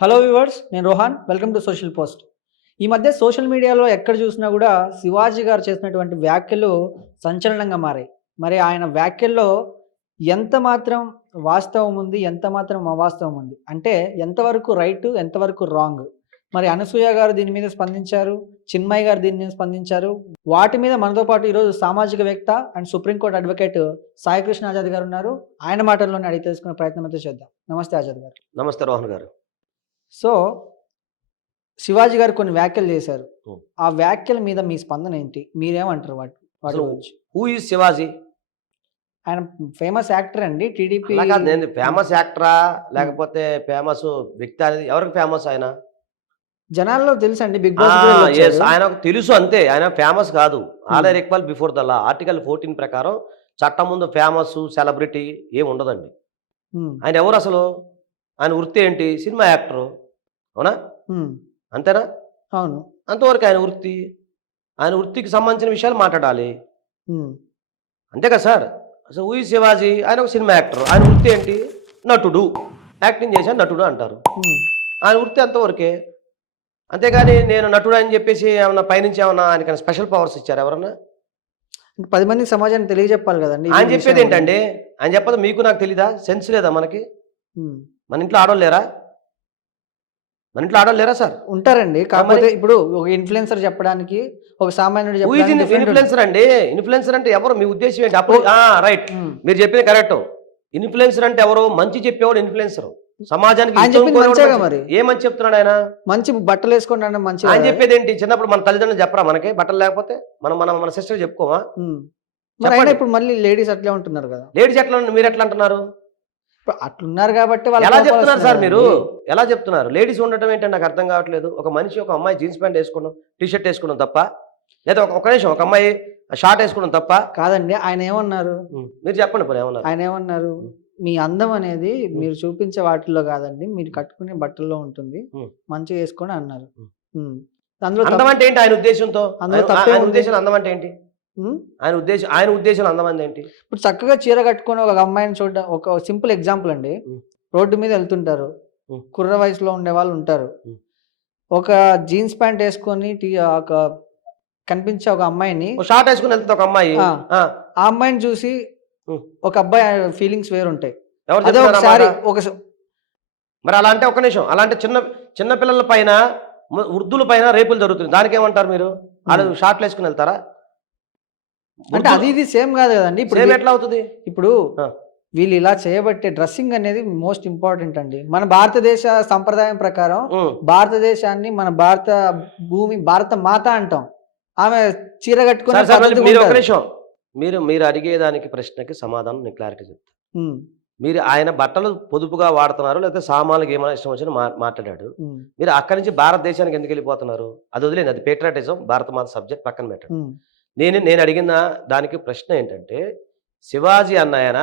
Hello viewers, నేను Rohan. Welcome to social post. ఈ మధ్య సోషల్ మీడియాలో ఎక్కడ చూసినా కూడా శివాజీ గారు చేసినటువంటి వ్యాఖ్యలు సంచలనంగా మారాయి. మరి ఆయన వ్యాఖ్యల్లో ఎంత మాత్రం వాస్తవం ఉంది, ఎంత మాత్రం అవాస్తవం ఉంది, అంటే ఎంతవరకు రైట్, ఎంతవరకు రాంగ్. మరి అనసూయ గారు దీని మీద స్పందించారు, చిన్మయ్ గారు దీని మీద స్పందించారు. వాటి మీద మనతో పాటు ఈరోజు సామాజికవేత్త and Supreme Court advocate Saikrishna Azad గారు ఉన్నారు. ఆయన మాటల్లోనే అడిగి తెలుసుకునే ప్రయత్నం అయితే చేద్దాం. నమస్తే ఆజాద్ గారు. నమస్తే రోహన్ గారు. సో శివాజీ గారు కొన్ని వ్యాఖ్యలు చేశారు. హ్మ్. ఆ వ్యాఖ్యల మీద మీ స్పందన ఏంటి? మీరేమంటారు వాటి అసలు గురించి? Who is Shivaji? ఆయన ఫేమస్ యాక్టర్ అండి. టీడీపీ అలా కాదు, నేను ఫేమస్ యాక్టరా లేకపోతే ఫేమస్ వ్యక్తి అనేది ఎవరికి ఫేమస్ ఆయన? జనాల్లో తెలుసండి. బిగ్ ఆ, బాస్ yes, ఆయనకు తెలుసు అంతే. ఆయన ఫేమస్ కాదు. All are equal before the law. Article 14 ప్రకారం చట్టం ముందు ఫేమస్ సెలబ్రిటీ ఏమి ఉండదండి. ఆయన ఎవరు అసలు? ఆయన వృత్తి ఏంటి? Cinema actor. అవునా? అంతేనా? అవును. అంతవరకు ఆయన వృత్తి. ఆయన వృత్తికి సంబంధించిన విషయాలు మాట్లాడాలి. అంతే కదా సార్? అసలు హూ ఈజ్ శివాజీ? ఆయన ఒక సినిమా యాక్టర్. ఆయన వృత్తి ఏంటి? నటుడు. యాక్టింగ్ చేశాను నటుడు అంటారు. ఆయన వృత్తి అంతవరకే. అంతేగాని నేను నటుడు అని చెప్పేసి ఏమన్నా పైనుంచి ఏమన్నా ఆయనకైనా స్పెషల్ పవర్స్ ఇచ్చారు ఎవరన్నా? 10 మందికి సమాజాన్ని తెలియజెప్పాలి కదండి. ఆయన చెప్పేది ఏంటండి? ఆయన చెప్పదు మీకు నాకు తెలీదా? సెన్స్ లేదా మనకి? మన ఇంట్లో ఆడవాళ్ళు లేరా? మన ఇంట్లో ఆడవాళ్ళు లేరా సార్? ఉంటారండి. కాకపోతే ఇప్పుడు ఒక ఇన్ఫ్లుయెన్సర్ చెప్పడానికి, ఒక సామాన్యుడు చెప్పడానికి ఇన్ఫ్లుయెన్సర్ అండి. ఇన్ఫ్లుయెన్సర్ అంటే ఎవరు? మీ ఉద్దేశం ఏంటి? అప్పుడు రైట్, మీరు చెప్పింది కరెక్ట్. ఇన్ఫ్లుయెన్సర్ అంటే ఎవరు? మంచి చెప్పేవాడు ఇన్ఫ్లుయెన్సర్. సమాజానికి మరి ఏమని చెప్తున్నాడు ఆయన? మంచి బట్టలు వేసుకోండి మంచి. ఆయన చెప్పేది ఏంటి? చిన్నప్పుడు మన తల్లిదండ్రులు చెప్పరా మనకి బట్టలు లేకపోతే? మనం మన సిస్టర్ చెప్పుకోమా? ఇప్పుడు మళ్ళీ లేడీస్ అట్లే ఉంటున్నారు కదా. లేడీస్ ఎట్లా, మీరు ఎట్లా అంటున్నారు? అట్లున్నారు కాబట్టి ఎలా చెప్తున్నారు సార్ మీరు? ఎలా చెప్తున్నారు? లేడీస్ ఉండటం ఏంటంటే నాకు అర్థం కావట్లేదు. ఒక మనిషి, ఒక అమ్మాయి జీన్స్ ప్యాంట్ వేసుకోవడం, టీషర్ట్ వేసుకోవడం తప్ప, లేదా ఒక నిమిషం ఒక అమ్మాయి షార్ట్ వేసుకోవడం తప్ప కాదండి. ఆయన ఏమన్నారు? మీరు చెప్పండి. పోనీ ఏమన్నారు? ఆయన ఏమన్నారు? మీ అందం అనేది మీరు చూపించే వాటిల్లో కాదండి, మీరు కట్టుకునే బట్టల్లో ఉంటుంది, మంచిగా వేసుకొని అన్నారు. అందులో అందం అంటే ఏంటి ఆయన ఉద్దేశంతో? ఆయన ఉద్దేశం అందం అంటే ఏంటి? ఆయన ఉద్దేశం అందం అంటే ఏంటి? ఇప్పుడు చక్కగా చీర కట్టుకొని ఒక అమ్మాయిని చూడడం, ఒక సింపుల్ ఎగ్జాంపుల్ అండి. రోడ్డు మీద వెళ్తుంటారు, కుర్ర వయసులో ఉండే వాళ్ళు ఉంటారు. ఒక జీన్స్ ప్యాంట్ వేసుకొని ఒక కనిపించే ఒక అమ్మాయిని, షార్ట్ వేసుకుని వెళ్తుంది ఒక అమ్మాయి, ఆ అమ్మాయిని చూసి ఒక అబ్బాయి ఫీలింగ్స్ వేరుంటాయి. మరి అలా అంటే ఒక నిమిషం, అలాంటి చిన్న పిల్లల పైన, వృద్ధుల పైన రేపులు జరుగుతుంది. దానికి ఏమంటారు మీరు? వాళ్ళు షార్ట్లు వేసుకుని వెళ్తారా? అంటే అది ఇది సేమ్ కాదు కదండి. ఇప్పుడు ఎట్లా అవుతుంది? ఇప్పుడు వీళ్ళు ఇలా చేయబట్టే డ్రెస్సింగ్ అనేది మోస్ట్ ఇంపార్టెంట్ అండి. మన భారతదేశ సంప్రదాయం ప్రకారం భారతదేశాన్ని, మన భారత భూమి, భారత మాత అంటాం. ఆమె చీర కట్టుకుని మీరు అడిగేదానికి ప్రశ్నకి సమాధానం నేను క్లారిటీ చెప్తాను. మీరు ఆయన బట్టలు పొదుపుగా వాడుతున్నారు, లేకపోతే సామాన్లకు ఏమైనా ఇష్టం వచ్చిన మాట్లాడాడు. మీరు అక్కడి నుంచి భారతదేశానికి ఎందుకు వెళ్ళిపోతున్నారు? అది వదిలేదు. అది పేట్రియాటిజం, భారత మాత సబ్జెక్ట్ పక్కన పెట్టండి. నేను అడిగిన దానికి ప్రశ్న ఏంటంటే, శివాజీ అన్నాయన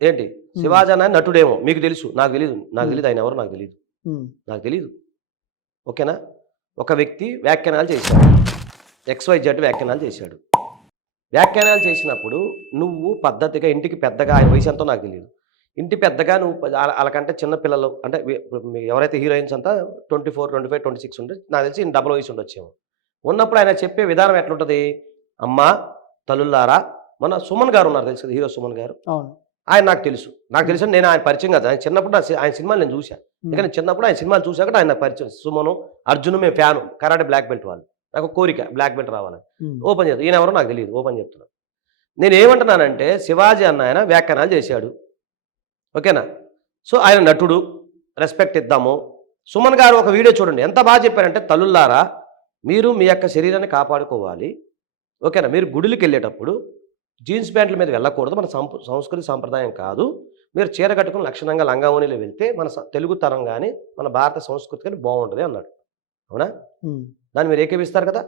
ఏంటి? శివాజీ అన్న నటుడేమో మీకు తెలుసు, నాకు తెలియదు. ఆయన ఎవరు నాకు తెలియదు. ఓకేనా? ఒక వ్యక్తి వ్యాఖ్యానాలు చేశాడు, XYZ వ్యాఖ్యానాలు చేశాడు. వ్యాఖ్యానాలు చేసినప్పుడు నువ్వు పద్ధతిగా, ఇంటికి పెద్దగా, ఆయన వయసు ఎంతో నాకు తెలియదు, ఇంటి పెద్దగా నువ్వు వాళ్ళకంటే చిన్న పిల్లలు అంటే ఎవరైతే హీరోయిన్స్ అంతా 24, 25, 26 ఉంటే నాకు తెలిసి ఈయన డబల్ వయసు ఉండొచ్చేమో. ఉన్నప్పుడు ఆయన చెప్పే విధానం ఎట్లుంటుంది? అమ్మ తల్లులారా, మన సుమన్ గారు ఉన్నారు తెలుసు, హీరో సుమన్ గారు. ఆయన నాకు తెలుసు నేను ఆయన పరిచయం కాదు. ఆయన చిన్నప్పుడు ఆయన సినిమాలు నేను చూశాను. ఎందుకంటే చిన్నప్పుడు ఆయన సినిమాలు చూశాక ఆయన నాకు పరిచయం. సుమను, అర్జును, మేము ఫ్యాను, కరాటే బ్లాక్ బెల్ట్ వాళ్ళు. నాకు కోరిక బ్లాక్ బెల్ట్ రావాలని. ఓపెన్ చేస్తాను. ఈయన ఎవరో నాకు తెలియదు, ఓపెన్ చెప్తున్నాను. నేను ఏమంటున్నానంటే, శివాజీ అన్న ఆయన వ్యాఖ్యానాలు చేశాడు, ఓకేనా? సో ఆయన నటుడు, రెస్పెక్ట్ ఇద్దాము. సుమన్ గారు ఒక వీడియో చూడండి, ఎంత బాగా చెప్పారంటే, తల్లులారా మీరు మీ యొక్క శరీరాన్ని కాపాడుకోవాలి, ఓకేనా? మీరు గుడికి వెళ్ళేటప్పుడు జీన్స్ ప్యాంట్ల మీద వెళ్ళకూడదు, మన సంస్కృతి సాంప్రదాయం కాదు. మీరు చీర కట్టుకుని లక్షణంగా లంగావోణిలో వెళ్తే మన తెలుగు తరం కానీ, మన భారత సంస్కృతి కానీ బాగుంటుంది అన్నాడు. అవునా? దాన్ని మీరు ఏకీపిస్తారు కదా?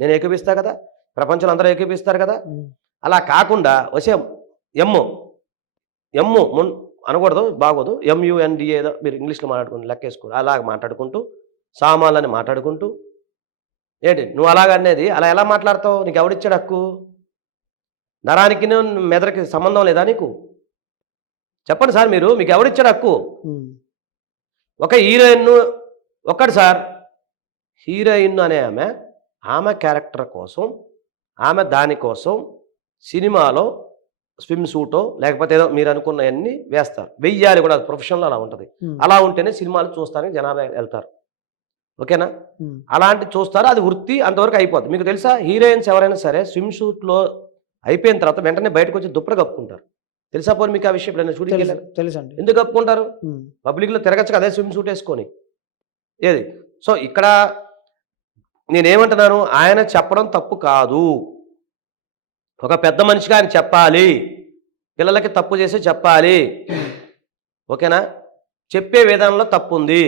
నేను ఏకీపిస్తా కదా? ప్రపంచంలో అందరూ ఏకీపిస్తారు కదా? అలా కాకుండా వచ్చే ఎమ్ము అనకూడదు, బాగోదు. MUNDA ఏదో మీరు ఇంగ్లీష్లో మాట్లాడుకుంటూ లెక్కేసుకోరు. అలాగ మాట్లాడుకుంటూ, సామాన్లని మాట్లాడుకుంటూ ఏంటి నువ్వు అలాగనేది? అలా ఎలా మాట్లాడతావు? నీకు ఎవడిచ్చాడు హక్కు? నరానికి మెదడుకి సంబంధం లేదా నీకు? చెప్పండి సార్, మీకు ఎవడిచ్చాడు హక్కు? ఒక హీరోయిన్ ఒక్కటి సార్, హీరోయిన్ అనే ఆమె క్యారెక్టర్ కోసం, ఆమె దానికోసం సినిమాలో స్విమ్ సూటో లేకపోతే ఏదో మీరు అనుకున్నవన్నీ వేస్తారు, వెయ్యాలి కూడా, ప్రొఫెషన్లో అలా ఉంటుంది. అలా ఉంటేనే సినిమాలు చూస్తానికి జనాభా వెళ్తారు. ఓకేనా? అలాంటి చూస్తారు, అది వృత్తి, అంతవరకు అయిపోతుంది. మీకు తెలుసా, హీరోయిన్స్ ఎవరైనా సరే స్విమ్ సూట్లో అయిపోయిన తర్వాత వెంటనే బయటకు వచ్చి దుప్పటి కప్పుకుంటారు. తెలుసా పోనీ మీకు ఆ విషయం? ఎప్పుడైనా షూటింగ్ వెళ్ళారు? తెలుసండి. ఎందుకు కప్పుకుంటారు? పబ్లిక్లో తిరగచ్చు అదే స్విమ్ సూట్ వేసుకొని. ఏది? సో ఇక్కడ నేనేమంటున్నాను, ఆయన చెప్పడం తప్పు కాదు. ఒక పెద్ద మనిషిగా ఆయన చెప్పాలి, పిల్లలకి తప్పు చేసి చెప్పాలి. ఓకేనా? చెప్పే విధానంలో తప్పు ఉంది.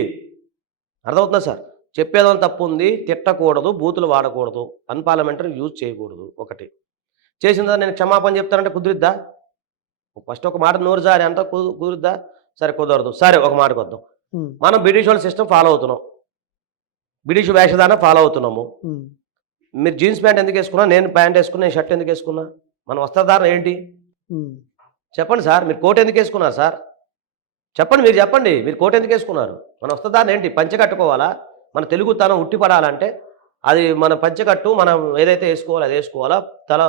అర్థమవుతుందా సార్? చెప్పే విధానం తప్పు ఉంది. తిట్టకూడదు, బూతులు వాడకూడదు, అన్పార్లమెంటరీ యూజ్ చేయకూడదు. ఒకటి చేసిన తర్వాత నేను క్షమాపణ చెప్తానంటే కుదిరిద్దా? ఫస్ట్ ఒక మాట నోరు జారి అంట కుదిరిద్దా? సరే కుదరదు. సరే ఒక మాటకు వద్దాం. మనం బ్రిటిష్ వాళ్ళ సిస్టమ్ ఫాలో అవుతున్నాం, బ్రిటిష్ వేషధానం ఫాలో అవుతున్నాము. మీరు జీన్స్ ప్యాంట్ ఎందుకు వేసుకున్నా, నేను ప్యాంట్ వేసుకున్నా, నేను షర్ట్ ఎందుకు వేసుకున్నా? మన వస్త్రధారణ ఏంటి చెప్పండి సార్? మీరు కోట్ ఎందుకు వేసుకున్నారు సార్? చెప్పండి, మీరు చెప్పండి. మీరు కోట్ ఎందుకు వేసుకున్నారు? మన వస్త్రధారణ ఏంటి? పంచె కట్టుకోవాలా? మన తెలుగు తనం ఉట్టిపడాలంటే అది మన పంచెకట్టు మనం ఏదైతే వేసుకోవాలో అది వేసుకోవాలా, తల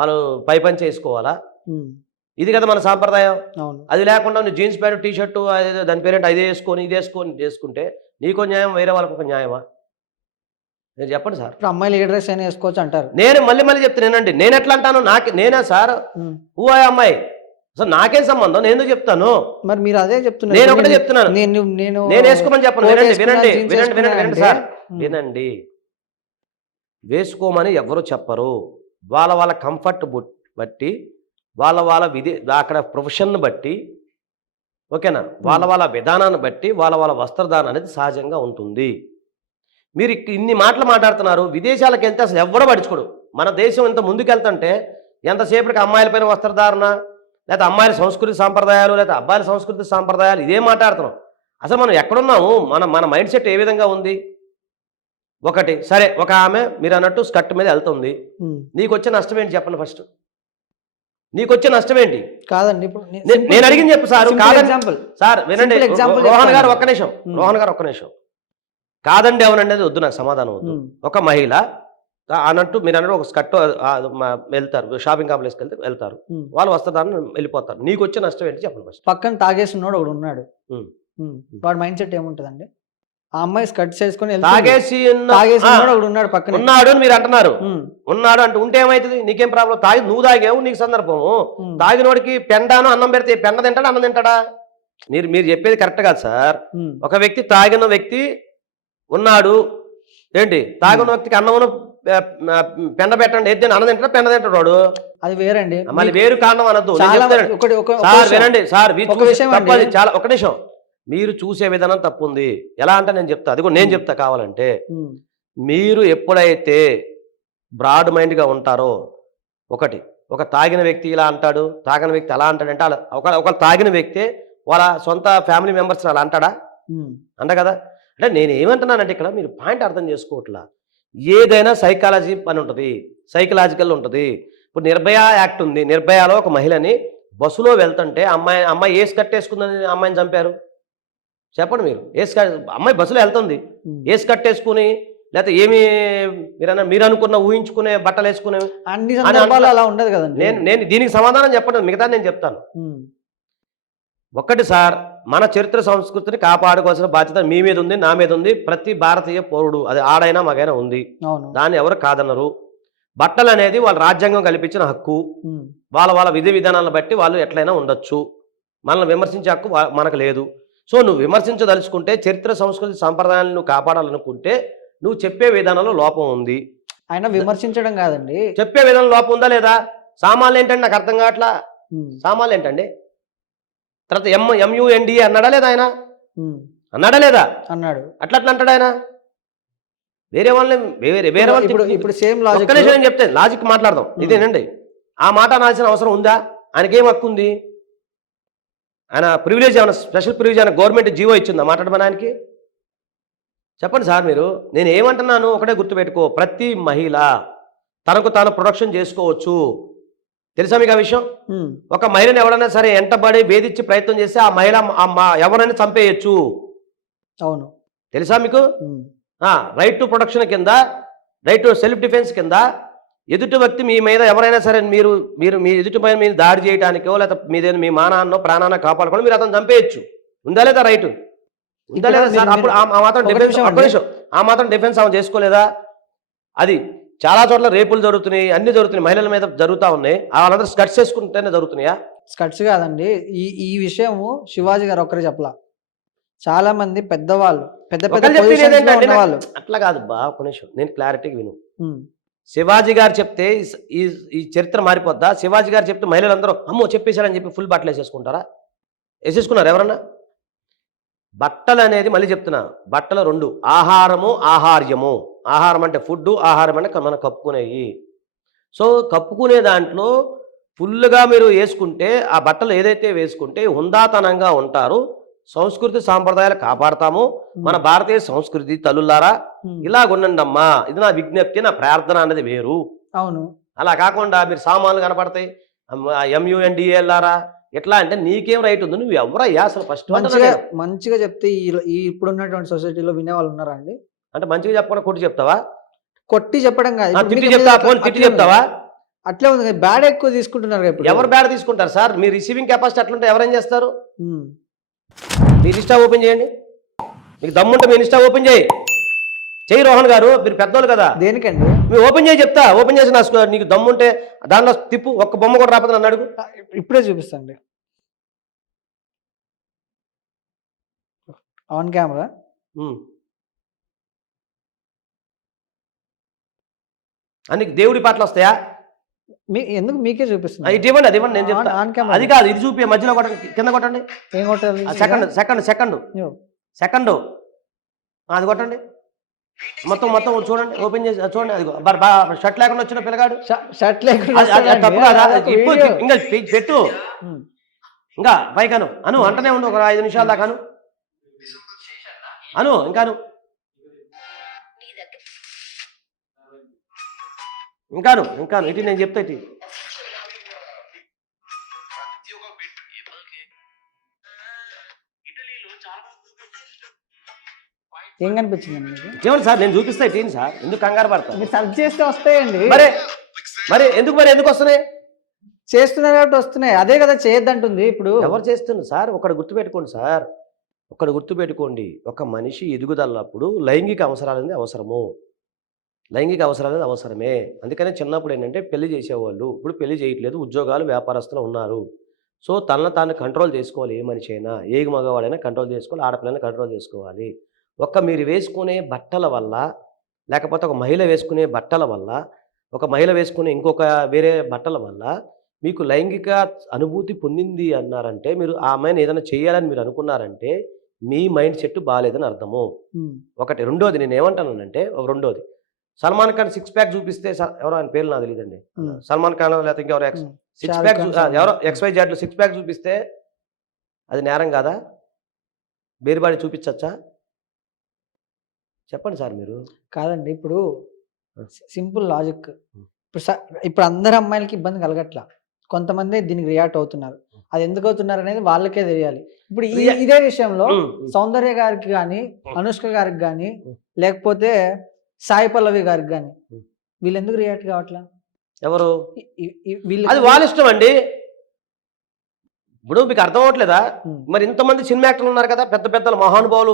మనం పై పంచె వేసుకోవాలా? ఇది కదా మన సాంప్రదాయం. అది లేకుండా నువ్వు జీన్స్ ప్యాంట్ టీ షర్టు అదే దాని పేరేంటి అది వేసుకొని ఇది వేసుకొని చేసుకుంటే నీకో న్యాయం, వేరే వాళ్ళకి ఒక న్యాయమా? మీరు చెప్పండి సార్. ఇప్పుడు అమ్మాయిలు ఏ డ్రెస్ అయినా వేసుకోవచ్చు అంటారు. నేను మళ్ళీ చెప్తానేనండి, నేను ఎట్లా అంటాను? నేనే సార్ ఊ అమ్మాయి, అసలు నాకేం సంబంధం? నేను ఎందుకు చెప్తాను? మరి మీరు అదే చెప్తున్నారు. నేను ఒకటే చెప్తున్నాను, నేను వేసుకోమని చెప్పను. వినండి సార్, వినండి. వేసుకోమని ఎవరు చెప్పరు. వాళ్ళ కంఫర్ట్ బట్టి, వాళ్ళ అక్కడ ప్రొఫెషన్ బట్టి, ఓకేనా, వాళ్ళ విధానాన్ని బట్టి వాళ్ళ వస్త్రధారణ అనేది సహజంగా ఉంటుంది. మీరు ఇన్ని మాటలు మాట్లాడుతున్నారు, విదేశాలకు వెళ్తే అసలు ఎవడో పడుచుకోడు. మన దేశం ఇంత ముందుకెళ్తుంటే ఎంతసేపటికి అమ్మాయిలపైన వస్త్రధారణ, లేకపోతే అమ్మాయిల సంస్కృతి సాంప్రదాయాలు, లేకపోతే అబ్బాయిల సంస్కృతి సాంప్రదాయాలు, ఇదే మాట్లాడుతున్నాం. అసలు మనం ఎక్కడున్నాము? మన మైండ్ సెట్ ఏ విధంగా ఉంది? ఒకటి సరే, ఒక ఆమె మీరు అన్నట్టు స్కర్ట్ మీద వెళ్తుంది, నీకు వచ్చే నష్టం ఏంటి చెప్పండి? ఫస్ట్ నీకు వచ్చే నష్టం ఏంటి? కాదండి, ఇప్పుడు నేను అడిగింది చెప్పు సార్. ఎగ్జాంపుల్ సార్ వినండి, రోహన్ గారు ఒక్క నిమిషం. కాదండి అవునండి అది వద్దు, నాకు సమాధానం వద్దు. ఒక మహిళ అన్నట్టు మీరు అన్నట్టు ఒక స్కర్ట్ వెళ్తారు, షాపింగ్ కాంప్లెక్స్కి వెళ్తారు, వాళ్ళు వస్త్రధారణ వెళ్ళిపోతారు. నీకు వచ్చే నష్టం ఏంటి చెప్పండి ఫస్ట్? పక్కన తాగేసి ఉన్నాడు ఒకడు ఉన్నాడు, వాడు మైండ్ సెట్ ఏముంటుందండి? ఆ అమ్మాయి స్కర్ట్స్ వేసుకొని తాగేసి ఉన్నాడు ఉన్నాడు పక్కన ఉన్నాడు అని మీరు అంటున్నారు. ఉన్నాడు అంటే ఉంటే ఏమవుతుంది? నీకేం ప్రాబ్లం? నువ్వు తాగావు, నీకు సందర్భము. తాగినోడికి పెండాను అన్నం పెడితే పెండ తింటాడా అన్నం తింటాడా? మీరు చెప్పేది కరెక్ట్ కాదు సార్. ఒక వ్యక్తి తాగిన వ్యక్తి ఉన్నాడు, ఏంటి తాగిన వ్యక్తికి అన్నమును పెండ పెట్టండి, ఏది అన్నం తింటాడా పెండ తింటాడు వాడు? అది వేరండి, మళ్ళీ వేరు కారణం అనద్దు. వినండి సార్, చాలా ఒక నిమిషం. మీరు చూసే విధానం తప్పు ఉంది. ఎలా అంటే నేను చెప్తా, అది కూడా నేను చెప్తా కావాలంటే. మీరు ఎప్పుడైతే బ్రాడ్ మైండ్గా ఉంటారో, ఒక తాగిన వ్యక్తి ఇలా అంటాడు, తాగిన వ్యక్తి అలా అంటాడంటే ఒక తాగిన వ్యక్తి వాళ్ళ సొంత ఫ్యామిలీ మెంబర్స్ అలా అంటాడా? అంట కదా. అంటే నేను ఏమంటున్నానంటే ఇక్కడ మీరు పాయింట్ అర్థం చేసుకోవట్లా. ఏదైనా సైకాలజీ పని ఉంటుంది, సైకలాజికల్ ఉంటుంది. ఇప్పుడు నిర్భయ యాక్ట్ ఉంది. నిర్భయాలో ఒక మహిళని బస్సులో వెళ్తుంటే అమ్మాయి ఏ స్కర్ట్ వేసుకుందని అమ్మాయిని చంపారు చెప్పండి మీరు? అమ్మాయి బస్సులో వెళ్తుంది, ఏ స్కర్ట్ వేసుకుని, లేకపోతే ఏమి మీరు అనుకున్న ఊహించుకునే బట్టలు వేసుకునే అలా ఉండదు కదండి. నేను దీనికి సమాధానం చెప్పండి, మిగతా నేను చెప్తాను. ఒకటి సార్, మన చరిత్ర సంస్కృతిని కాపాడుకోవాల్సిన బాధ్యత మీ మీద ఉంది, నా మీద ఉంది, ప్రతి భారతీయ పౌరుడు, అది ఆడైనా మగైనా ఉంది. దాన్ని ఎవరు కాదన్నారు. బట్టలు అనేది వాళ్ళ రాజ్యాంగం కల్పించిన హక్కు. వాళ్ళ విధి విధానాలను బట్టి వాళ్ళు ఎట్లయినా ఉండొచ్చు. మనల్ని విమర్శించే హక్కు మనకు లేదు. సో నువ్వు విమర్శించదలుచుకుంటే, చరిత్ర సంస్కృతి సాంప్రదాయాలను నువ్వు కాపాడాలనుకుంటే నువ్వు చెప్పే విధానంలో లోపం ఉంది. ఆయన విమర్శించడం కాదండి, చెప్పే విధానంలో లోపం ఉందా లేదా? సామాన్లు ఏంటండి నాకు అర్థం కావట్లా. సామాన్లు ఏంటండి? తర్వాత MUND అన్నాడా లేదా ఆయన? అన్నాడా లేదా? అన్నాడు. అట్లా అంటాడు ఆయన. వేరే వాళ్ళని వేరే వాళ్ళు ఇప్పుడు సేమ్ లాజిక్ నేను చెప్తే లాజిక్ మాట్లాడదాం. ఇదేనండి, ఆ మాట అనాల్సిన అవసరం ఉందా? ఆయనకేం హక్కు ఉంది? ఆయన ప్రివిలేజ్ ఏమైనా స్పెషల్ ప్రివిలేజ్ అయినా గవర్నమెంట్ జీవో ఇచ్చిందా మాట్లాడమని ఆయనకి? చెప్పండి సార్ మీరు. నేను ఏమంటున్నాను ఒకటే గుర్తుపెట్టుకో, ప్రతి మహిళ తనకు తాను ప్రొడక్షన్ చేసుకోవచ్చు. తెలుసా మీకు ఆ విషయం? ఒక మహిళను ఎవరైనా సరే ఎంటబడి వేధించి ప్రయత్నం చేస్తే ఆ మహిళ ఎవరైనా చంపేయచ్చు. అవును. తెలుసా మీకు? రైట్ టు ప్రొటెక్షన్ కింద, రైట్ టు సెల్ఫ్ డిఫెన్స్ కింద ఎదుటి వ్యక్తి మీ మీద ఎవరైనా సరే మీరు మీరు మీ ఎదుటి పైన మీరు దాడి చేయడానికో లేకపోతే మీ మానాన్నో ప్రాణాన్నో కాపాడుకోవడం మీరు అతను చంపేయచ్చు. ఉందా లేదా రైట్? ఉందా లేదా సార్? అప్పుడు ఆ మాత్రం డిఫెన్స్ ఆ మాత్రం డిఫెన్స్ ఆమె చేసుకోలేదా? అది చాలా చోట్ల రేపులు జరుగుతున్నాయి, అన్ని జరుగుతున్నాయి, మహిళల మీద జరుగుతూ ఉన్నాయి. వాళ్ళందరూ స్కట్స్ వేసుకుంటేనే జరుగుతున్నాయా? స్కట్స్ కాదండి. ఈ ఈ విషయము శివాజీ గారు ఒక్కరే చెప్పలా, చాలా మంది పెద్దవాళ్ళు పెద్ద వాళ్ళు. అట్లా కాదు బా, ఒక నిమిషం నేను క్లారిటీగా విను. శివాజీ గారు చెప్తే ఈ చరిత్ర మారిపోద్దా? శివాజీ గారు చెప్తే మహిళలందరూ అమ్మో చెప్పేశారని చెప్పి ఫుల్ బట్టలు వేసేసుకుంటారా? వేసేసుకున్నారు ఎవరన్నా? బట్టలు అనేది మళ్ళీ చెప్తున్నా, బట్టలు రెండు, ఆహారము ఆహార్యము. ఆహారం అంటే ఫుడ్, ఆహారం అంటే మనం కప్పుకునేవి. సో కప్పుకునే దాంట్లో ఫుల్గా మీరు వేసుకుంటే ఆ బట్టలు ఏదైతే వేసుకుంటే హుందాతనంగా ఉంటారు, సంస్కృతి సాంప్రదాయాలు కాపాడతాము, మన భారతీయ సంస్కృతి తల్లులారా ఇలాగుండండి అమ్మా, ఇది నా విజ్ఞప్తి, నా ప్రార్థన అన్నది వేరు. అవును. అలా కాకుండా మీరు సామాన్లు కనపడతాయి MUNDALారా ఎట్లా అంటే నీకేం రైట్ ఉంది? నువ్వు ఎవరయ్యా అసలు? ఫస్ట్ మంచిగా చెప్తే ఈ ఇప్పుడున్నటువంటి సొసైటీలో వినే వాళ్ళు ఉన్నారా అండి? అంటే మంచిగా చెప్పకుండా కొట్టి చెప్తావా? కొట్టి చెప్పడం కాదు, తిట్టి చెప్తావా? అట్లే ఉంది. బ్యాడ్ ఎక్కువ తీసుకుంటున్నారు. ఎవరు బ్యాడ్ తీసుకుంటారు సార్? మీ రిసీవింగ్ కెపాసిటీ అట్లుంటే ఎవరేం చేస్తారు? మీరు ఇన్స్టా ఓపెన్ చేయండి, మీకు దమ్ముంటే మీ ఇన్స్టా ఓపెన్ చేయి రోహన్ గారు, మీరు పెద్దోళ్ళు కదా. దేనికండి? మీరు ఓపెన్ చేసి చెప్తా, ఓపెన్ చేసి నీకు దమ్ముంటే దాంట్లో తిప్పు, ఒక్క బొమ్మ కూడా రాకపోతే నన్ను అడుగు. ఇప్పుడే చూపిస్తాండి ఆన్ కెమెరా. నీకు దేవుడి పాటలు వస్తాయా? ఎందుకు మీకే చూపిస్తుంది? ఇది ఇవ్వండి, అది ఇవ్వండి, నేను చెప్తాను. అది కాదు, ఇది చూపి, మధ్యలో కొట్టండి, కింద కొట్టండి. ఏం కొట్టాలి? సెకండ్ అది కొట్టండి. మొత్తం చూడండి, ఓపెన్ చేసి చూడండి. అది షర్ట్ లేకుండా వచ్చిన పిల్లగాడు, షర్ట్ లేకుండా తప్పు కదా? ఇంకా పెట్టు, ఇంకా పైకను అంటనే ఉండు, ఒక 5 నిమిషాల దాకా ఇంకాను ఇటు నేను చెప్తా. ఇటు ఏం కనిపించింది ఏమండి సార్? నేను చూపిస్తా, ఇటు సార్, ఎందుకు కంగారు పడతా? మీరు సెర్చ్ చేస్తే వస్తాయండి. మరి ఎందుకు వస్తున్నాయి? చేస్తున్నారు కాబట్టి వస్తున్నాయి. అదే కదా చేయొద్దంటుంది. ఇప్పుడు ఎవరు చేస్తున్నారు సార్? ఒకటి గుర్తుపెట్టుకోండి సార్, ఒక మనిషి ఎదుగుదలప్పుడు లైంగిక అవసరాలు అనేది అవసరమే. అందుకనే చిన్నప్పుడు ఏంటంటే పెళ్లి చేసేవాళ్ళు, ఇప్పుడు పెళ్లి చేయట్లేదు, ఉద్యోగాలు, వ్యాపారస్తులు ఉన్నారు. సో తనను తాను కంట్రోల్ చేసుకోవాలి. ఏ మనిషి అయినా, ఏ మగవాడైనా కంట్రోల్ చేసుకోవాలి, ఆడపిల్లని కంట్రోల్ చేసుకోవాలి. మీరు వేసుకునే బట్టల వల్ల, లేకపోతే ఒక మహిళ వేసుకునే బట్టల వల్ల, ఒక మహిళ వేసుకునే ఇంకొక వేరే బట్టల వల్ల మీకు లైంగిక అనుభూతి పొందింది అన్నారంటే, మీరు ఆ అమ్మాయిని ఏదైనా చేయాలని మీరు అనుకున్నారంటే మీ మైండ్ సెట్ బాగాలేదని అర్థము. ఒకటి. రెండోది నేను ఏమంటానంటే, రెండోది, సల్మాన్ ఖాన్ 6 ప్యాక్ చూపిస్తే, ఎవరో ఆయన పేర్లు నాకు తెలియదండి, సల్మాన్ ఖాన్ లేకపోతే ఇంకెవరో 6 ప్యాక్, ఎవరో XYZ 6 ప్యాక్ చూపిస్తే అది నేరం కాదా? బేరుబాడి చూపించచ్చా? చెప్పండి సార్ మీరు. కాదండి, ఇప్పుడు సింపుల్ లాజిక్. ఇప్పుడు అందరు అమ్మాయిలకి ఇబ్బంది కలగట్లా, కొంతమంది దీనికి రియాక్ట్ అవుతున్నారు. అది ఎందుకు అవుతున్నారు అనేది వాళ్ళకే తెలియాలి. ఇప్పుడు ఇదే విషయంలో సౌందర్య గారికి కానీ, అనుష్క గారికి కానీ, లేకపోతే సాయి పల్లవి గారికి కానీ వీళ్ళు ఎందుకు రియాక్ట్ కావట్లా? ఎవరు? అది వాళ్ళ ఇష్టం అండి. ఇప్పుడు మీకు అర్థం అవ్వట్లేదా? మరి ఇంతమంది సినిమా యాక్టర్లు ఉన్నారు కదా, పెద్ద మహానుభావులు,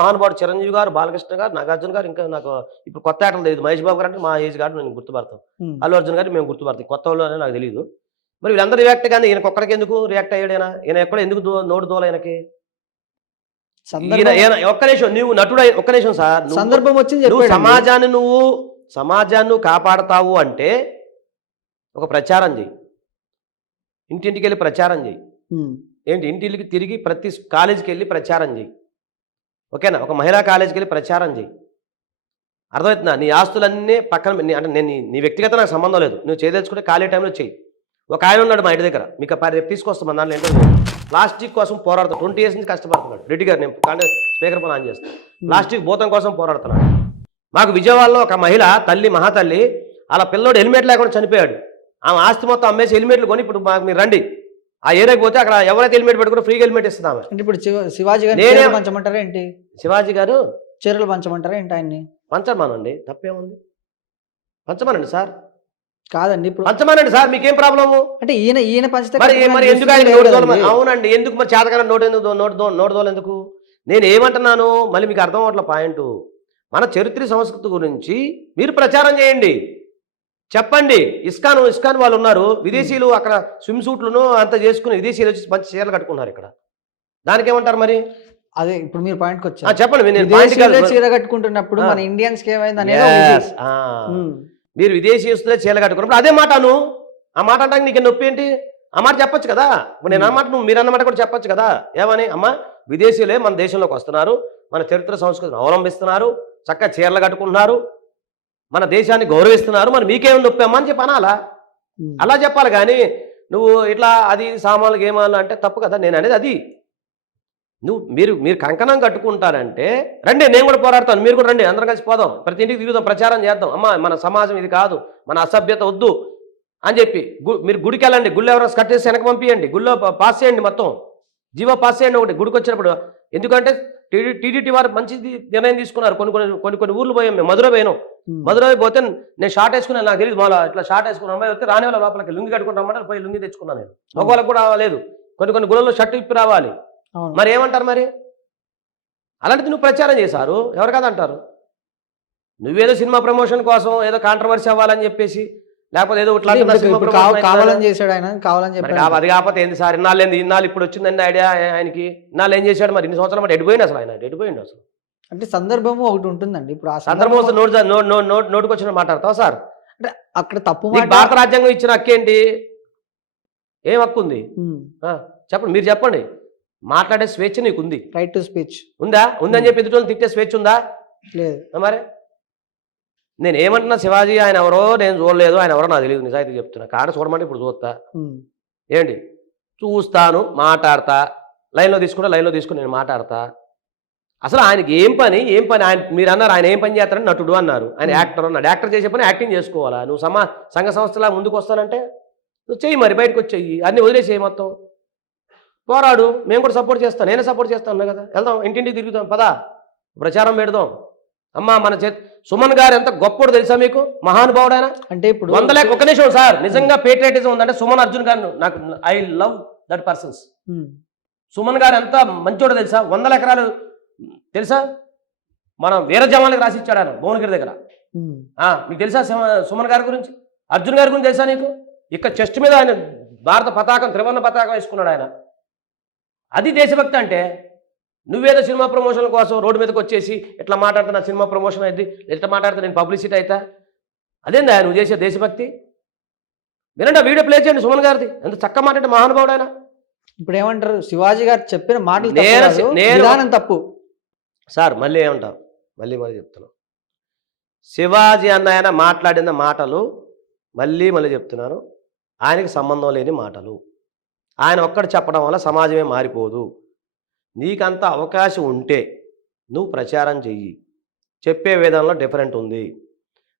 మహానుభావుడు చిరంజీవి గారు, బాలకృష్ణ గారు, నాగార్జున గారు, ఇంకా నాకు ఇప్పుడు కొత్త యాక్టర్లు తెలియదు. మహేష్ బాబు గారు అంటే మా ఏజ్ గారు నేను గుర్తుపడతాం, అల్లు అర్జున్ గారు మేము గుర్తుపడతాం, కొత్త వాళ్ళు అనేది నాకు తెలియదు. మరి వీళ్ళందరూ రియాక్ట్ కానీ ఈయనకు ఒక్కడికి ఎందుకు రియాక్ట్ అయ్యాడైనా? ఈయన ఎక్కడ ఎందుకు నోటు దోల ఆయనకి? ఒక్క నిమిషం, నువ్వు నటుడు, ఒక్క నిమిషం సార్, సందర్భం వచ్చింది. సమాజాన్ని నువ్వు కాపాడతావు అంటే ఒక ప్రచారం చెయ్యి, ఇంటింటికి వెళ్ళి ప్రచారం చెయ్యి. ఏంటి? ఇంటికి తిరిగి ప్రతి కాలేజీకి వెళ్ళి ప్రచారం చెయ్యి, ఓకేనా? ఒక మహిళా కాలేజీకి వెళ్ళి ప్రచారం చెయ్యి. అర్థమవుతుందా? నీ ఆస్తులన్నీ పక్కన, అంటే నేను నీ వ్యక్తిగత నాకు సంబంధం లేదు, నువ్వు చేయదలుచుకుంటే ఖాళీ టైంలో చెయ్యి. ఒక ఆయన ఉన్నాడు మా ఇంటి దగ్గర, మీకు రేపు తీసుకొస్తాం, మన దాంట్లో ఏంటో ప్లాస్టిక్ కోసం పోరాడుతాడు, 20 years నుంచి కష్టపడుతున్నాడు. రెడ్డి గారు, నేను కానీ స్పీకర్ పని ఆన్ చేస్తాను, ప్లాస్టిక్ భూతం కోసం పోరాడుతున్నాడు. మాకు విజయవాడలో ఒక మహిళ, తల్లి, మహాతల్లి, అలా పిల్లోడు హెల్మెట్ లేకుండా చనిపోయాడు. ఆమె ఆస్తి మొత్తం అమ్మేసి హెల్మెట్లు కొని ఇప్పుడు మాకు మీరు రండి, ఆ ఏరియాకి పోతే అక్కడ ఎవరైతే హెల్మెట్ పెట్టుకుని ఫ్రీగా హెల్మెట్ ఇస్తుంది ఆమె. అంటే ఇప్పుడు శివాజీ గారిని నేనే- చీరలు పంచమంటారా ఏంటి? శివాజీ గారు చీరలు పంచమంటారా ఏంటి ఆయన్ని? పంచమానండి, తప్పేముంది, పంచమానండి సార్, కాదండి ఇప్పుడు పంచమానండి సార్, మీకేం ప్రాబ్లము? అంటే ఈయన పంచితే మరి కరెక్ట్గా మరి ఎందుకు ఆయన చూస్తే నోటు కదండి. దోల? అవునండి, ఎందుకు మరి చేతకాల నోటు ఎందుకు నోటు దోల ఎందుకు? నేను ఏమంటున్నాను మళ్ళీ మీకు అర్థం అవట్ల పాయింట్. మన చరిత్ర సంస్కృతి గురించి మీరు ప్రచారం చేయండి, చెప్పండి. ఇస్కాన్ వాళ్ళు ఉన్నారు, విదేశీయులు అక్కడ స్విమ్ సూట్లను అంత చేసుకుని విదేశీయులు వచ్చి మంచి చీరలు కట్టుకున్నారు ఇక్కడ, దానికి ఏమంటారు మరి? అదే ఇప్పుడు మీరు పాయింట్కి వచ్చారు. చెప్పండి. నేను point విదేశీయులే కాదు. చీర కట్టుకుంటున్నప్పుడు మన ఇండియన్స్ కి ఏమైంది అనేది ఒక Yes. ఇది. ఆ. ఉమ్. మీరు విదేశీయులే చీరలు కట్టుకున్నప్పుడు అదే మాట అను. ఆ మాట అంటే నీకు నొప్పి ఏంటి? ఆ మాట చెప్పొచ్చు కదా. ఇప్పుడు నేను అన్నమాట మీరు అన్నమాట కూడా చెప్పొచ్చు కదా. ఏమని? అమ్మ, విదేశీయులే మన దేశంలోకి వస్తున్నారు, మన చరిత్ర సంస్కృతిని అవలంబిస్తున్నారు, చక్కగా చీరలు కట్టుకుంటున్నారు, మన దేశాన్ని గౌరవిస్తున్నారు, మరి మీకేం నొప్పి అమ్మా అని చెప్పి అనాలా? ఉమ్. అలా చెప్పాలి కానీ నువ్వు ఇట్లా అది సామాన్లు గేమాలు అంటే తప్పు కదా. నేను అనేది అది. మీరు కంకణం కట్టుకుంటారంటే రండి, నేను కూడా పోరాడతాను, మీరు కూడా రండి, అందరం కలిసి పోదాం, ప్రతి ఇంటికి తిరుగుదాం, ప్రచారం చేద్దాం. అమ్మ, మన సమాజం ఇది కాదు, మన అసభ్యత వద్దు అని చెప్పి మీరు గుడికి వెళ్ళండి, గుళ్ళు ఎవరైనా కట్టేసి వెనక పంపించండి, గుళ్ళో పాస్ చేయండి, మొత్తం జీవో పాస్ చేయండి ఒకటి గుడికి వచ్చినప్పుడు. ఎందుకంటే టీడీటీ వారు మంచిది నిర్ణయం తీసుకున్నారు. కొన్ని ఊర్లు పోయాం, మేము మధుర పోయినాం. మధుర పోతే నేను షార్ట్ వేసుకున్నాను, నాకు తెలియదు, మళ్ళీ ఇట్లా షార్ట్ వేసుకున్నాను, అమ్మాయి వస్తే రాని వాళ్ళ లోపలికి లుంగి కట్టుకుంటామంటే పోయి లుంగి తెచ్చుకున్నాను నేను. మగవాళ్ళకి కూడా లేదు, కొన్ని గుళ్ళల్లో షర్ట్ ఇప్పి రావాలి. అవును. మరి ఏమంటారు మరి? అలాంటిది నువ్వు ప్రచారం చేశారు, ఎవరు కాదంటారు? నువ్వేదో సినిమా ప్రమోషన్ కోసం ఏదో కాంట్రవర్సీ అవ్వాలని చెప్పేసి, లేకపోతే ఏదో ఇట్లా ఇప్పుడు సినిమా ఇప్పుడు ప్రమోషన్ కావాలని చేశాడు ఆయన, కావాలని మరి చెప్పాడు. అది కాకపోతే ఏంది సార్? ఇన్నాళ్ళు ఇప్పుడు వచ్చిందండి ఐడియా ఆయనకి, ఇన్నాళ్ళు ఏం చేశాడు మరి? ఇన్ని సంవత్సరాలు మరి ఎడిపోయింది అసలు, ఆయన ఎడిపోయింది అసలు. అంటే సందర్భము ఒకటి ఉంటుందండి. ఇప్పుడు ఆ సందర్భం వస్తే నోటుకు వచ్చిన మాట్లాడతావా సార్? అంటే అక్కడ తప్పు నీకు మాట. భారత రాజ్యాంగం ఇచ్చిన హక్కు ఏంటి? ఏం హక్కు ఉంది? ఉమ్. చెప్పండి, మీరు చెప్పండి. మాట్లాడే స్వేచ్ఛ నీకు ఉంది, రైట్ టు స్పీచ్ ఉందా? ఉందని చెప్పి ఎదుటి తిట్టే స్వేచ్ఛ ఉందా? లేదు. మరి నేను ఏమంటున్నా, శివాజీ ఆయన ఎవరో నేను చూడలేదు, ఆయన ఎవరో నాకు తెలియదు, నిజాయితీ చెప్తున్నా. కాడ చూడమంటే ఇప్పుడు చూస్తా, ఉమ్. ఏంటి చూస్తాను, మాట్లాడతా, లైన్లో తీసుకుని నేను మాట్లాడతా. అసలు ఆయనకి ఏం పని ఆయన మీరు అన్నారు, ఆయన ఏం పని చేస్తారని నటుడు అన్నారు, ఆయన యాక్టర్ అన్నాడు. యాక్టర్ చేసే పని యాక్టింగ్ చేసుకోవాలా? నువ్వు సంఘ సంస్థలా ముందుకు వస్తానంటే నువ్వు చెయ్యి, మరి బయటకు వచ్చేయి, అన్నీ వదిలేసేయి, మొత్తం పోరాడు, మేము కూడా సపోర్ట్ చేస్తాం, నేనే సపోర్ట్ చేస్తాను కదా. వెళ్దాం, ఇంటింటికి తిరుగుతాం, పదా, ప్రచారం పెడదాం. అమ్మా, మన సుమన్ గారు ఎంత గొప్పడు తెలుసా మీకు? మహానుభావుడు ఆయన. అంటే ఇప్పుడు ఒక్క నిమిషం సార్, నిజంగా పేట్రియటిజం ఉందంటే సుమన్ అర్జున్ గారు, నాకు ఐ లవ్ దట్ పర్సన్స్. ఉమ్. సుమన్ గారు ఎంత మంచోడో తెలుసా? 100 ఎకరాలు తెలుసా మన వీర జవాన్లకు రాసిచ్చాడు ఆయన భువనగిరి దగ్గర. ఉమ్. మీకు తెలుసా సుమన్ గారి గురించి? అర్జున్ గారి గురించి తెలుసా నీకు? ఇక్కడ చెస్ట్ మీద ఆయన భారత పతాకం, త్రివర్ణ పతాకం వేసుకున్నాడు ఆయన. అది దేశభక్తి అంటే. నువ్వేదో సినిమా ప్రమోషన్ కోసం రోడ్డు మీదకి వచ్చేసి ఎట్లా మాట్లాడుతున్నా, సినిమా ప్రమోషన్ అయింది, ఎట్లా మాట్లాడుతున్నా, నేను పబ్లిసిటీ అవుతా, అదేందా నువ్వు చేసే దేశభక్తి? వినండి, ఆ వీడియో ప్లే చేయండి, సుమన్ గారిది, ఎంత చక్కగా మాట్లాడే మహానుభావుడు ఆయన. ఇప్పుడు ఏమంటారు? శివాజీ గారు చెప్పిన మాటలు తప్పు నేను- కాదు, నేను- విధానం తప్పు. సార్ మళ్ళీ ఏమంటావు? మళ్ళీ చెప్తున్నాను, శివాజీ అన్న ఆయన మాట్లాడిన మాటలు మళ్ళీ చెప్తున్నాను, ఆయనకి సంబంధం లేని మాటలు. ఆయన ఒక్కడు చెప్పడం వల్ల సమాజమే మారిపోదు. నీకంత అవకాశం ఉంటే నువ్వు ప్రచారం చెయ్యి, చెప్పే విధానంలో డిఫరెంట్ ఉంది.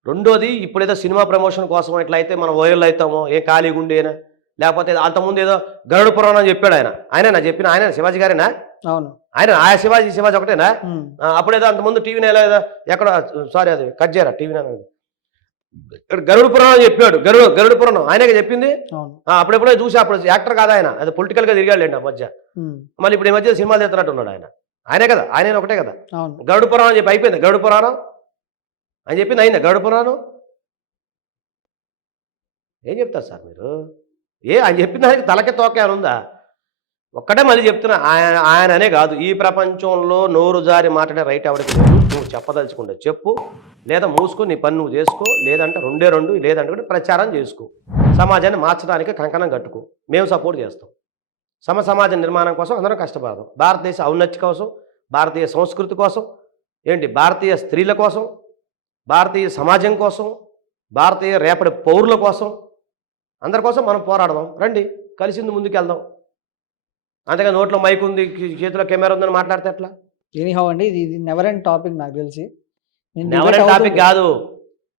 రెండోది, ఇప్పుడేదో సినిమా ప్రమోషన్ కోసం ఎట్లయితే మనం వైరల్ అవుతామో, ఏ ఖాళీగా ఉండేనా, లేకపోతే అంతకుముందు ఏదో గరుడ పురాణం చెప్పాడు ఆయన చెప్పిన ఆయన శివాజీ గారేనా? అవును, ఆయన శివాజీ ఒకటేనా? ఉమ్. అప్పుడేదో అంతకుముందు టీవీ నెల ఎక్కడ, సారీ అది కట్ చేయరా, టీవీ నెల గరుడ పురాణం చెప్పాడు, గరుడ పురాణం ఆయనగా చెప్పింది. అవును. అప్పుడెప్పుడో చూసి, అప్పుడు యాక్టర్ కాదా ఆయన, అది పొలిటికల్గా తిరిగాడులేండి ఆ మధ్య. ఉమ్. మళ్ళీ ఇప్పుడు ఈ మధ్య సినిమాలు తెస్తున్నట్టు ఉన్నాడు ఆయనే కదా, ఆయన ఒకటే కదా. అవును. గరుడ పురాణం చెప్పి అయిపోయింది, గరుడ పురాణం అని చెప్పింది, అయిందా గరుడ పురాణం? ఏం చెప్తారు సార్ మీరు? ఆయన చెప్పిన దానికి తలకే తోకే అని ఉందా? ఒక్కటే మళ్ళీ చెప్తున్నా, ఆయననే కాదు, ఈ ప్రపంచంలో నోరు జారి మాట్లాడే రైట్ ఎవరికి లేదు. నువ్వు చెప్పదలుచుకుంటే చెప్పు, లేదా మూసుకొని నీ పని నువ్వు చేసుకో, లేదంటే రెండు, లేదంటే కూడా ప్రచారం చేసుకో. సమాజాన్ని మార్చడానికి కంకణం కట్టుకో, మేము సపోర్ట్ చేస్తాం. సమాజ నిర్మాణం కోసం అందరం కష్టపడదాం. భారతదేశ ఔన్నత్యం కోసం, భారతీయ సంస్కృతి కోసం, భారతీయ స్త్రీల కోసం, భారతీయ సమాజం కోసం, భారతీయ రేపటి పౌరుల కోసం, అందరి కోసం మనం పోరాడదాం. రండి, కలిసింది ముందుకు వెళ్దాం. అంతగా నోట్లో మైక్ ఉంది, చేతిలో కెమెరా ఉందని మాట్లాడితే ఎట్లా? ఎనీహౌ అండి, ఇది నెవర్ ఎండ్ టాపిక్ నాకు తెలిసి. నెవర్ ఎండ్ టాపిక్ కాదు,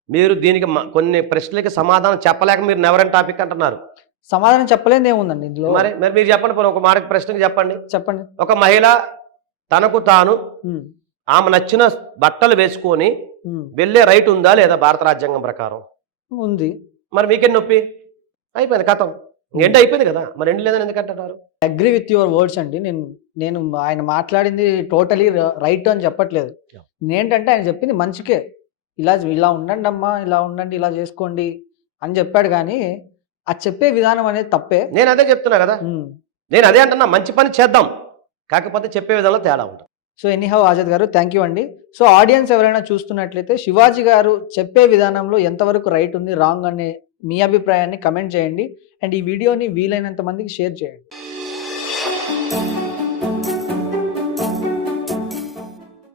మీరు దీనికి కొన్ని ప్రశ్నలకి సమాధానం చెప్పలేక మీరు నెవర్ ఎండ్ టాపిక్ అంటున్నారు. సమాధానం చెప్పలేనిది ఏముందండి ఇందులో? మరి మరి మీరు చెప్పండి, పోనీ ఒక మాట ప్రశ్నకి చెప్పండి. చెప్పండి. ఒక మహిళ తనకు తాను ఉమ్, ఆమె నచ్చిన బట్టలు వేసుకొని ఉమ్, వెళ్ళే రైట్ ఉందా లేదా భారత రాజ్యాంగం ప్రకారం? ఉంది. మరి మీకేం నొప్పి? అయిపోయింది, కథం. ఎండ్ అయిపోయింది కదా, మరి ఎండ్ లేదని ఎందుకంటున్నారు? అగ్రి విత్ యువర్ వర్డ్స్ అండి. నేను ఆయన మాట్లాడింది టోటలీ రైట్ అని చెప్పట్లేదు. Yeah. నేంటంటే ఆయన చెప్పింది మంచికే. ఇలా ఉండండి అమ్మా, ఇలా ఉండండి, ఇలా చేసుకోండి అని చెప్పాడు. కానీ ఆ చెప్పే విధానం అనేది తప్పే. నేను అదే చెప్తున్నా కదా, ఉమ్. నేను అదే అంటున్నా, మంచి పని చేద్దాం, కాకపోతే చెప్పే విధానంలో తేడా ఉంటుంది. సో ఎనీహౌ ఆజాద్ గారు, థ్యాంక్ యూ అండి. సో ఆడియన్స్ ఎవరైనా చూస్తున్నట్లయితే శివాజీ గారు చెప్పే విధానంలో ఎంతవరకు రైట్ ఉంది, రాంగ్ అనే మీ అభిప్రాయాన్ని కమెంట్ చేయండి. అండ్ ఈ వీడియోని వీలైనంత మందికి షేర్ చేయండి.